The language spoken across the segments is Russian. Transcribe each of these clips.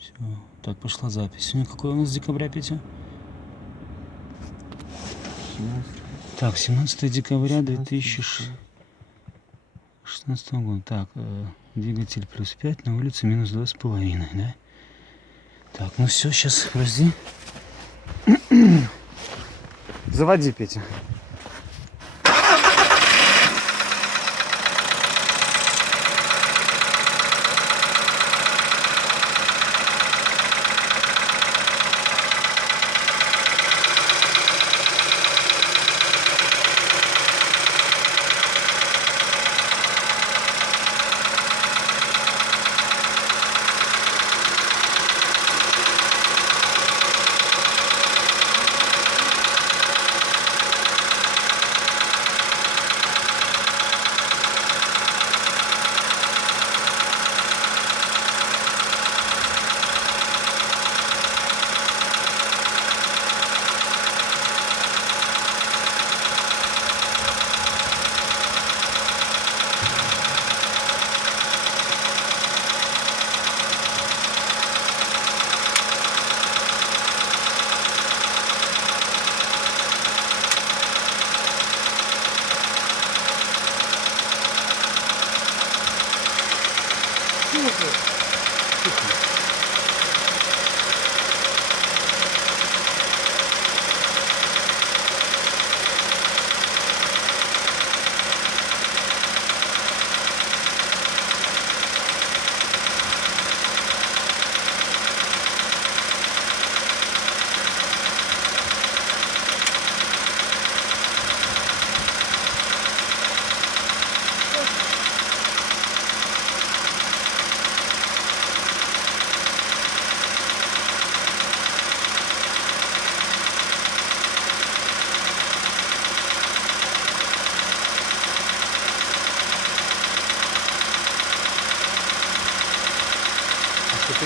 Все. Так, пошла запись. Сегодня какое у нас декабря, Петя? 17. Так, 17 декабря 2016 года. Так, двигатель плюс 5, на улице минус 2,5, да? Так, ну все, сейчас, подожди. Заводи, Петя.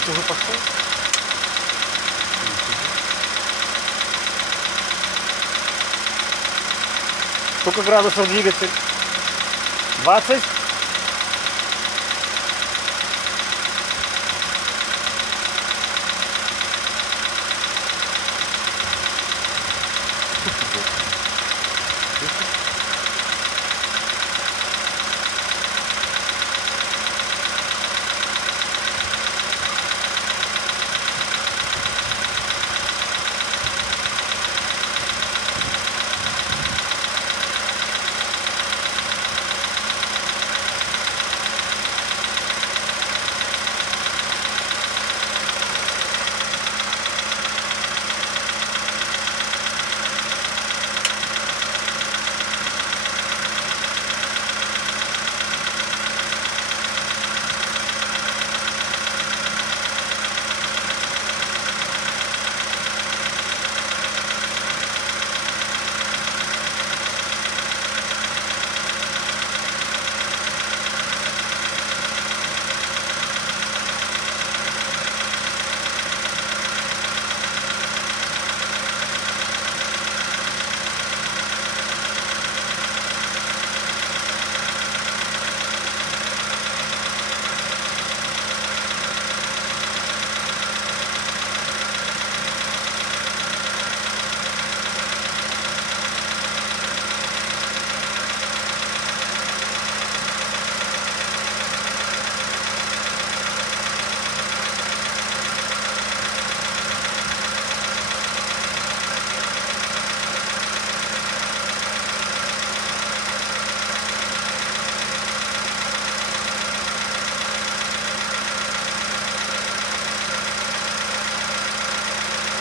Ты уже пошел? Сколько градусов двигатель? 20?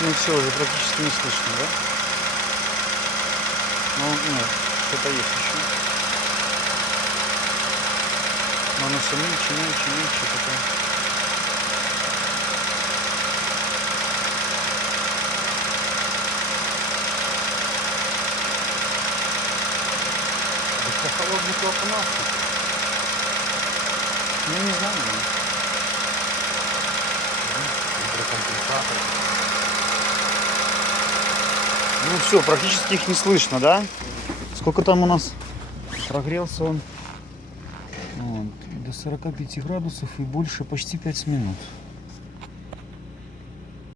Ну все, уже практически не слышно, да? Ну нет, что-то есть еще. Но оно все меньше такое. Это холодный клапан. Ну не знаю. Гидрокомпенсатор. Ну все, практически их не слышно, да? Сколько там у нас? Прогрелся он вот, до 45 градусов и больше почти 5 минут.